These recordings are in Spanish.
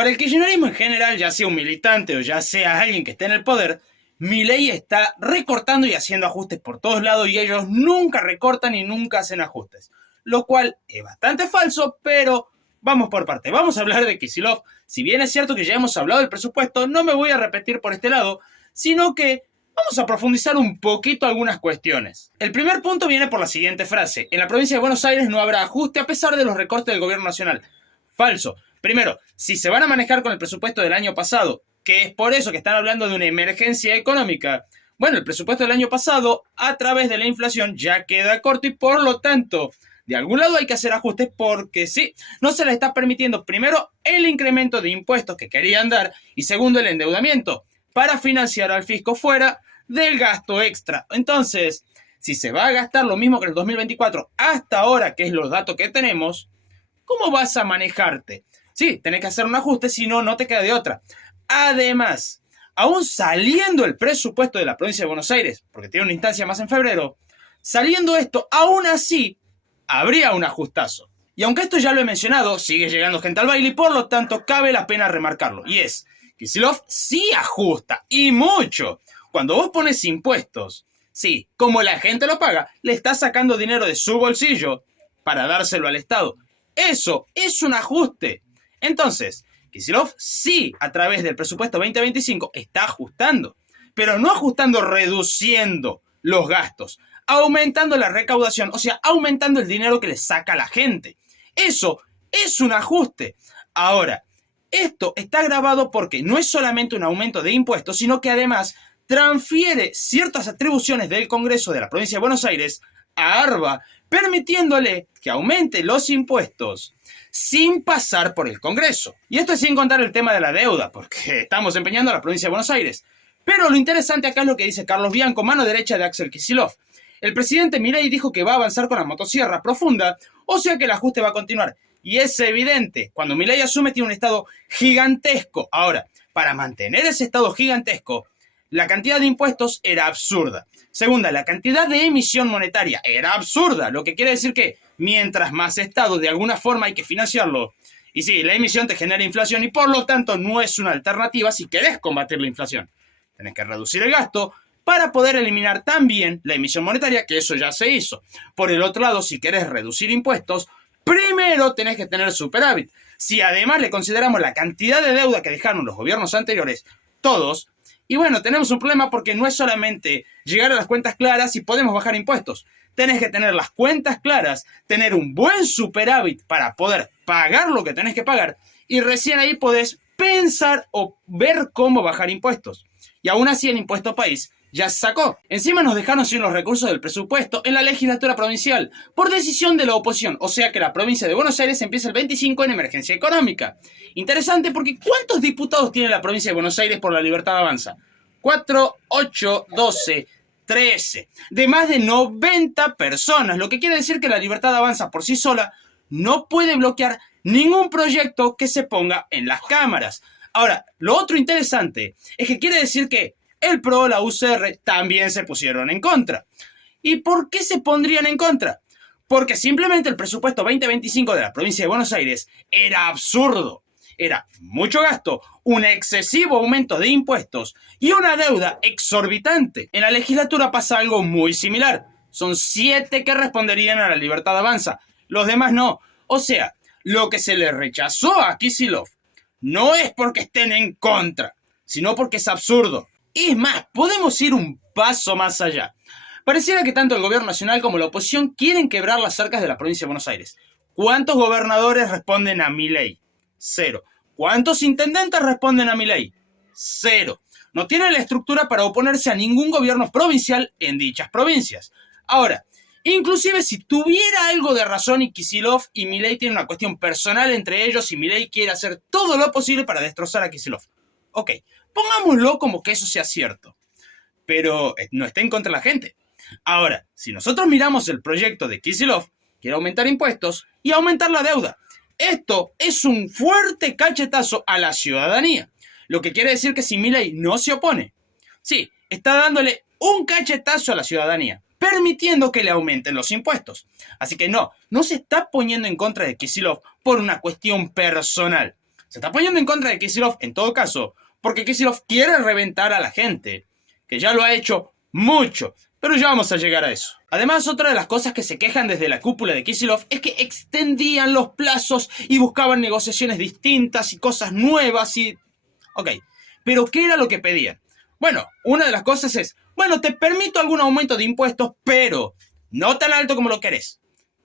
Para el kirchnerismo en general, ya sea un militante o ya sea alguien que esté en el poder, Milei está recortando y haciendo ajustes por todos lados y ellos nunca recortan y nunca hacen ajustes. Lo cual es bastante falso, pero vamos por parte. Vamos a hablar de Kicillof. Si bien es cierto que ya hemos hablado del presupuesto, no me voy a repetir por este lado, sino que vamos a profundizar un poquito algunas cuestiones. El primer punto viene por la siguiente frase. En la provincia de Buenos Aires no habrá ajuste a pesar de los recortes del gobierno nacional. Falso. Primero, si se van a manejar con el presupuesto del año pasado, que es por eso que están hablando de una emergencia económica, bueno, el presupuesto del año pasado, a través de la inflación, ya queda corto y por lo tanto, de algún lado hay que hacer ajustes porque sí, no se les está permitiendo, primero, el incremento de impuestos que querían dar y segundo, el endeudamiento para financiar al fisco fuera del gasto extra. Entonces, si se va a gastar lo mismo que en el 2024 hasta ahora, que es los datos que tenemos, ¿cómo vas a manejarte? Sí, tenés que hacer un ajuste, si no, no te queda de otra. Además, aún saliendo el presupuesto de la provincia de Buenos Aires, porque tiene una instancia más en febrero, saliendo esto, aún así, habría un ajustazo. Y aunque esto ya lo he mencionado, sigue llegando gente al baile y por lo tanto cabe la pena remarcarlo. Y es, Kicillof sí ajusta, y mucho. Cuando vos pones impuestos, sí, como la gente lo paga, le está sacando dinero de su bolsillo para dárselo al Estado. Eso es un ajuste. Entonces, Kicillof sí, a través del presupuesto 2025, está ajustando, pero no ajustando reduciendo los gastos, aumentando la recaudación, o sea, aumentando el dinero que le saca a la gente. Eso es un ajuste. Ahora, esto está grabado porque no es solamente un aumento de impuestos, sino que además transfiere ciertas atribuciones del Congreso de la provincia de Buenos Aires a ARBA, permitiéndole que aumente los impuestos sin pasar por el Congreso. Y esto es sin contar el tema de la deuda, porque estamos empeñando a la provincia de Buenos Aires. Pero lo interesante acá es lo que dice Carlos Bianco, mano derecha de Axel Kicillof. El presidente Milei dijo que va a avanzar con la motosierra profunda, o sea que el ajuste va a continuar. Y es evidente, cuando Milei asume tiene un estado gigantesco. Ahora, para mantener ese estado gigantesco, la cantidad de impuestos era absurda. Segunda, la cantidad de emisión monetaria era absurda, lo que quiere decir que mientras más Estado, de alguna forma hay que financiarlo. Y sí, la emisión te genera inflación y por lo tanto no es una alternativa si querés combatir la inflación. Tenés que reducir el gasto para poder eliminar también la emisión monetaria, que eso ya se hizo. Por el otro lado, si querés reducir impuestos, primero tenés que tener superávit. Si además le consideramos la cantidad de deuda que dejaron los gobiernos anteriores, todos, y bueno, tenemos un problema porque no es solamente llegar a las cuentas claras y podemos bajar impuestos. Tenés que tener las cuentas claras, tener un buen superávit para poder pagar lo que tenés que pagar y recién ahí podés pensar o ver cómo bajar impuestos. Y aún así el impuesto país ya se sacó. Encima nos dejaron sin los recursos del presupuesto en la legislatura provincial por decisión de la oposición. O sea que la provincia de Buenos Aires empieza el 25 en emergencia económica. Interesante porque ¿cuántos diputados tiene la provincia de Buenos Aires por la Libertad Avanza? 4, 8, 12, 13. De más de 90 personas. Lo que quiere decir que la Libertad Avanza por sí sola no puede bloquear ningún proyecto que se ponga en las cámaras. Ahora, lo otro interesante es que quiere decir que el PRO, la UCR, también se pusieron en contra. ¿Y por qué se pondrían en contra? Porque simplemente el presupuesto 2025 de la provincia de Buenos Aires era absurdo. Era mucho gasto, un excesivo aumento de impuestos y una deuda exorbitante. En la legislatura pasa algo muy similar. Son 7 que responderían a la Libertad Avanza. Los demás no. O sea, lo que se le rechazó a Kicillof no es porque estén en contra, sino porque es absurdo. Es más, podemos ir un paso más allá. Pareciera que tanto el gobierno nacional como la oposición quieren quebrar las arcas de la provincia de Buenos Aires. ¿Cuántos gobernadores responden a Milei? 0. ¿Cuántos intendentes responden a Milei? 0. No tienen la estructura para oponerse a ningún gobierno provincial en dichas provincias. Ahora, inclusive si tuviera algo de razón y Kicillof y Milei tienen una cuestión personal entre ellos y Milei quiere hacer todo lo posible para destrozar a Kicillof. Ok, pongámoslo como que eso sea cierto, pero no está en contra de la gente. Ahora, si nosotros miramos el proyecto de Kicillof, quiere aumentar impuestos y aumentar la deuda. Esto es un fuerte cachetazo a la ciudadanía, lo que quiere decir que si Milei no se opone, sí, está dándole un cachetazo a la ciudadanía, permitiendo que le aumenten los impuestos. Así que no se está poniendo en contra de Kicillof por una cuestión personal, Se está poniendo en contra de Kicillof en todo caso, porque Kicillof quiere reventar a la gente, que ya lo ha hecho mucho, pero ya vamos a llegar a eso. Además, otra de las cosas que se quejan desde la cúpula de Kicillof es que extendían los plazos y buscaban negociaciones distintas y cosas nuevas y... Ok, pero ¿qué era lo que pedían? Bueno, una de las cosas es, bueno, te permito algún aumento de impuestos, pero no tan alto como lo querés.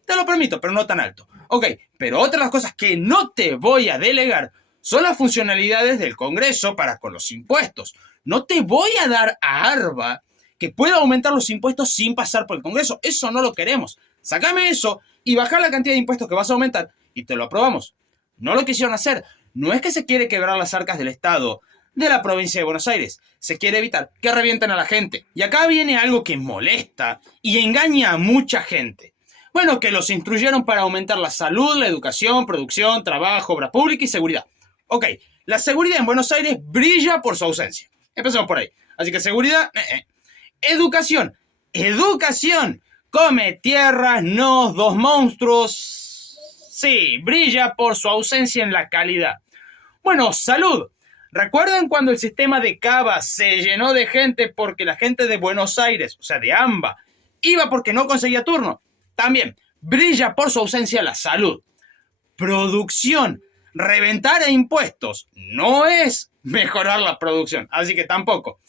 Te lo permito, pero no tan alto. Ok, pero otra de las cosas que no te voy a delegar son las funcionalidades del Congreso para con los impuestos. No te voy a dar a ARBA que pueda aumentar los impuestos sin pasar por el Congreso. Eso no lo queremos. Sácame eso y bajar la cantidad de impuestos que vas a aumentar y te lo aprobamos. No lo quisieron hacer. No es que se quiere quebrar las arcas del Estado de la provincia de Buenos Aires. Se quiere evitar que revienten a la gente. Y acá viene algo que molesta y engaña a mucha gente. Bueno, que los instruyeron para aumentar la salud, la educación, producción, trabajo, obra pública y seguridad. Ok, la seguridad en Buenos Aires brilla por su ausencia. Empecemos por ahí. Así que seguridad, Educación. Educación. Come tierras, no dos monstruos. Sí, brilla por su ausencia en la calidad. Bueno, salud. ¿Recuerdan cuando el sistema de Cava se llenó de gente porque la gente de Buenos Aires, o sea, de AMBA, iba porque no conseguía turno? También, brilla por su ausencia la salud. Producción. Reventar a impuestos no es mejorar la producción, así que tampoco.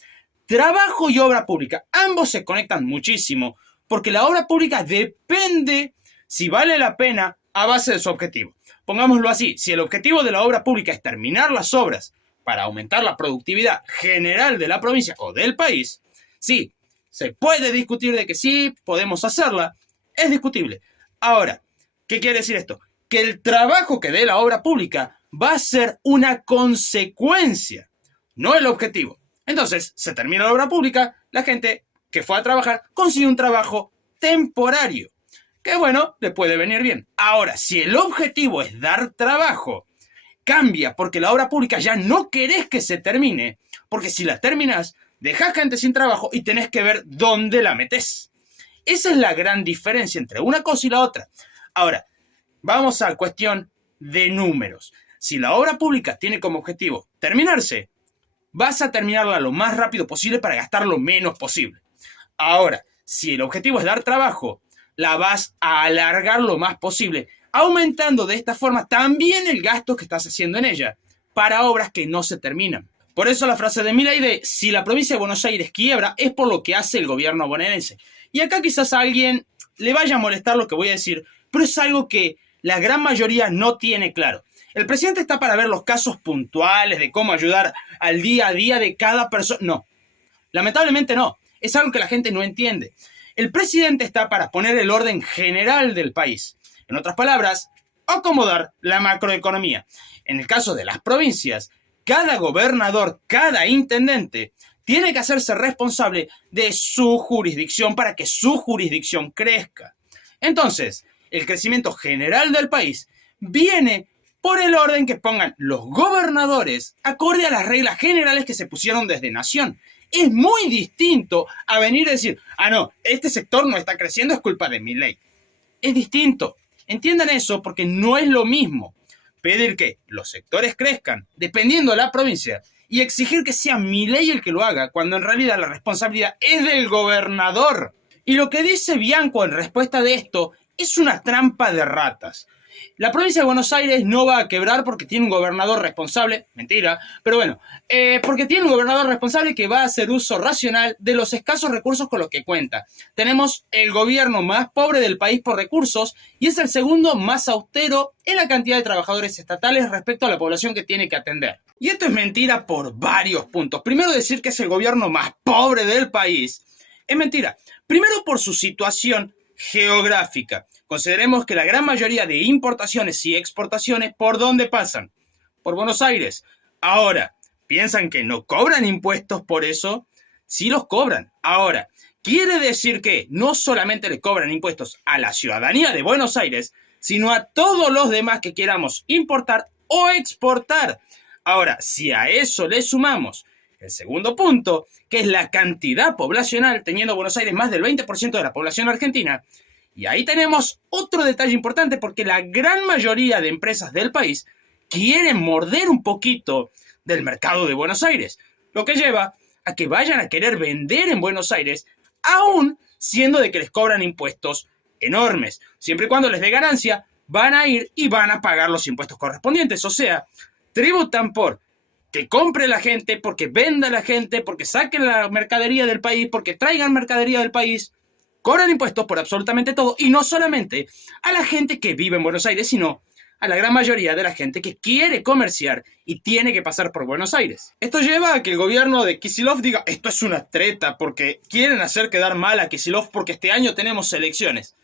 Trabajo y obra pública, ambos se conectan muchísimo, porque la obra pública depende si vale la pena a base de su objetivo. Pongámoslo así, si el objetivo de la obra pública es terminar las obras para aumentar la productividad general de la provincia o del país, sí, se puede discutir de que sí, podemos hacerla, es discutible. Ahora, ¿qué quiere decir esto? Que el trabajo que dé la obra pública va a ser una consecuencia, no el objetivo. Entonces, se termina la obra pública, la gente que fue a trabajar consigue un trabajo temporario, que bueno, le puede venir bien. Ahora, si el objetivo es dar trabajo, cambia porque la obra pública ya no querés que se termine, porque si la terminás, dejás gente sin trabajo y tenés que ver dónde la metés. Esa es la gran diferencia entre una cosa y la otra. Ahora, vamos a la cuestión de números. Si la obra pública tiene como objetivo terminarse, vas a terminarla lo más rápido posible para gastar lo menos posible. Ahora, si el objetivo es dar trabajo, la vas a alargar lo más posible, aumentando de esta forma también el gasto que estás haciendo en ella, para obras que no se terminan. Por eso la frase de Milei de si la provincia de Buenos Aires quiebra es por lo que hace el gobierno bonaerense. Y acá quizás a alguien le vaya a molestar lo que voy a decir, pero es algo que la gran mayoría no tiene claro. El presidente está para ver los casos puntuales de cómo ayudar al día a día de cada persona. No, lamentablemente no. Es algo que la gente no entiende. El presidente está para poner el orden general del país. En otras palabras, acomodar la macroeconomía. En el caso de las provincias, cada gobernador, cada intendente, tiene que hacerse responsable de su jurisdicción para que su jurisdicción crezca. Entonces, el crecimiento general del país viene por el orden que pongan los gobernadores acorde a las reglas generales que se pusieron desde Nación. Es muy distinto a venir a decir, no, este sector no está creciendo, es culpa de Milei. Es distinto. Entiendan eso porque no es lo mismo pedir que los sectores crezcan dependiendo de la provincia y exigir que sea Milei el que lo haga cuando en realidad la responsabilidad es del gobernador. Y lo que dice Bianco en respuesta de esto es una trampa de ratas. La provincia de Buenos Aires no va a quebrar porque tiene un gobernador responsable, mentira, pero bueno, porque tiene un gobernador responsable que va a hacer uso racional de los escasos recursos con los que cuenta. Tenemos el gobierno más pobre del país por recursos y es el segundo más austero en la cantidad de trabajadores estatales respecto a la población que tiene que atender. Y esto es mentira por varios puntos. Primero, decir que es el gobierno más pobre del país es mentira. Primero, por su situación geográfica. Consideremos que la gran mayoría de importaciones y exportaciones, ¿por dónde pasan? Por Buenos Aires. Ahora, ¿piensan que no cobran impuestos por eso? Sí los cobran. Ahora, quiere decir que no solamente le cobran impuestos a la ciudadanía de Buenos Aires, sino a todos los demás que queramos importar o exportar. Ahora, si a eso le sumamos el segundo punto, que es la cantidad poblacional, teniendo Buenos Aires más del 20% de la población argentina, y ahí tenemos otro detalle importante porque la gran mayoría de empresas del país quieren morder un poquito del mercado de Buenos Aires, lo que lleva a que vayan a querer vender en Buenos Aires, aún siendo de que les cobran impuestos enormes. Siempre y cuando les dé ganancia, van a ir y van a pagar los impuestos correspondientes. O sea, tributan por que compre la gente, porque venda la gente, porque saquen la mercadería del país, porque traigan mercadería del país. Cobran impuestos por absolutamente todo, y no solamente a la gente que vive en Buenos Aires, sino a la gran mayoría de la gente que quiere comerciar y tiene que pasar por Buenos Aires. Esto lleva a que el gobierno de Kicillof diga, esto es una treta porque quieren hacer quedar mal a Kicillof porque este año tenemos elecciones.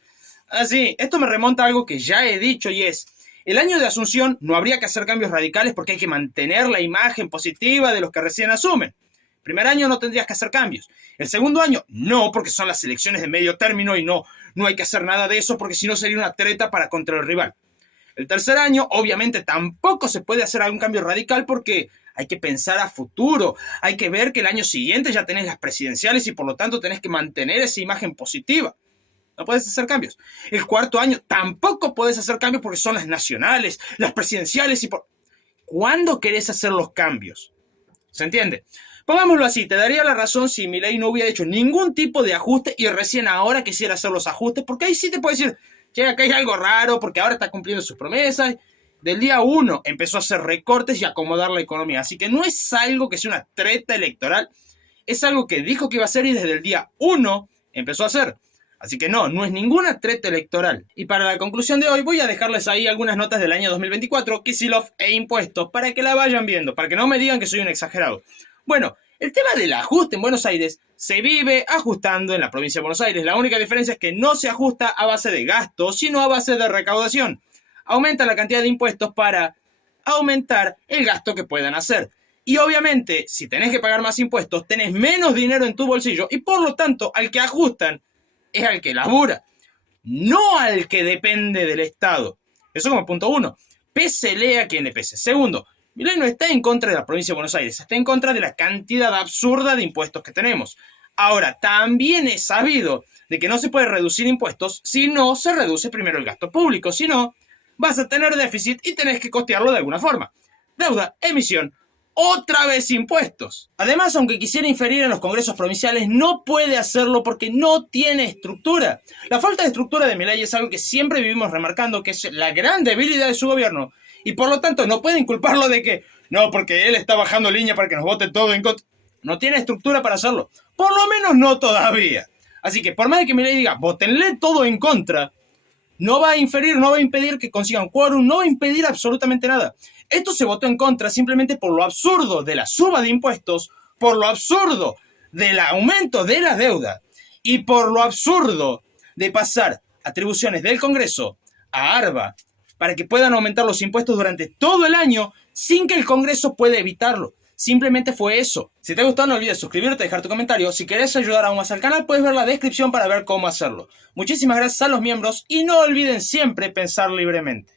Así, esto me remonta a algo que ya he dicho y es, el año de Asunción no habría que hacer cambios radicales porque hay que mantener la imagen positiva de los que recién asumen. El primer año no tendrías que hacer cambios. El segundo año, no, porque son las elecciones de medio término y no hay que hacer nada de eso porque si no sería una treta para contra el rival. El tercer año, obviamente, tampoco se puede hacer algún cambio radical porque hay que pensar a futuro. Hay que ver que el año siguiente ya tenés las presidenciales y por lo tanto tenés que mantener esa imagen positiva. No puedes hacer cambios. El cuarto año tampoco puedes hacer cambios porque son las nacionales, las presidenciales y por... ¿Cuándo querés hacer los cambios? ¿Se entiende? Pongámoslo así, te daría la razón si Milei no hubiera hecho ningún tipo de ajuste y recién ahora quisiera hacer los ajustes, porque ahí sí te puedo decir, che, acá hay algo raro, porque ahora está cumpliendo sus promesas. Del día 1 empezó a hacer recortes y acomodar la economía. Así que no es algo que sea una treta electoral, es algo que dijo que iba a hacer y desde el día 1 empezó a hacer. Así que no es ninguna treta electoral. Y para la conclusión de hoy voy a dejarles ahí algunas notas del año 2024, Kicillof e impuestos, para que la vayan viendo, para que no me digan que soy un exagerado. Bueno, el tema del ajuste en Buenos Aires se vive ajustando en la provincia de Buenos Aires. La única diferencia es que no se ajusta a base de gasto, sino a base de recaudación. Aumenta la cantidad de impuestos para aumentar el gasto que puedan hacer. Y obviamente, si tenés que pagar más impuestos, tenés menos dinero en tu bolsillo y por lo tanto, al que ajustan es al que labura, no al que depende del Estado. Eso como punto 1. Pésele a quien le pese. Segundo, Milei no está en contra de la provincia de Buenos Aires, está en contra de la cantidad absurda de impuestos que tenemos. Ahora, también es sabido de que no se puede reducir impuestos si no se reduce primero el gasto público. Si no, vas a tener déficit y tenés que costearlo de alguna forma. Deuda, emisión, otra vez impuestos. Además, aunque quisiera inferir en los congresos provinciales, no puede hacerlo porque no tiene estructura. La falta de estructura de Milei es algo que siempre vivimos remarcando, que es la gran debilidad de su gobierno. Y por lo tanto, no pueden culparlo de que, no, porque él está bajando línea para que nos vote todo en contra. No tiene estructura para hacerlo. Por lo menos no todavía. Así que por más de que Milei diga, votenle todo en contra, no va a inferir, no va a impedir que consigan quórum, no va a impedir absolutamente nada. Esto se votó en contra simplemente por lo absurdo de la suba de impuestos, por lo absurdo del aumento de la deuda y por lo absurdo de pasar atribuciones del Congreso a ARBA para que puedan aumentar los impuestos durante todo el año sin que el Congreso pueda evitarlo. Simplemente fue eso. Si te ha gustado, no olvides suscribirte, dejar tu comentario. Si querés ayudar aún más al canal, puedes ver la descripción para ver cómo hacerlo. Muchísimas gracias a los miembros y no olviden siempre pensar libremente.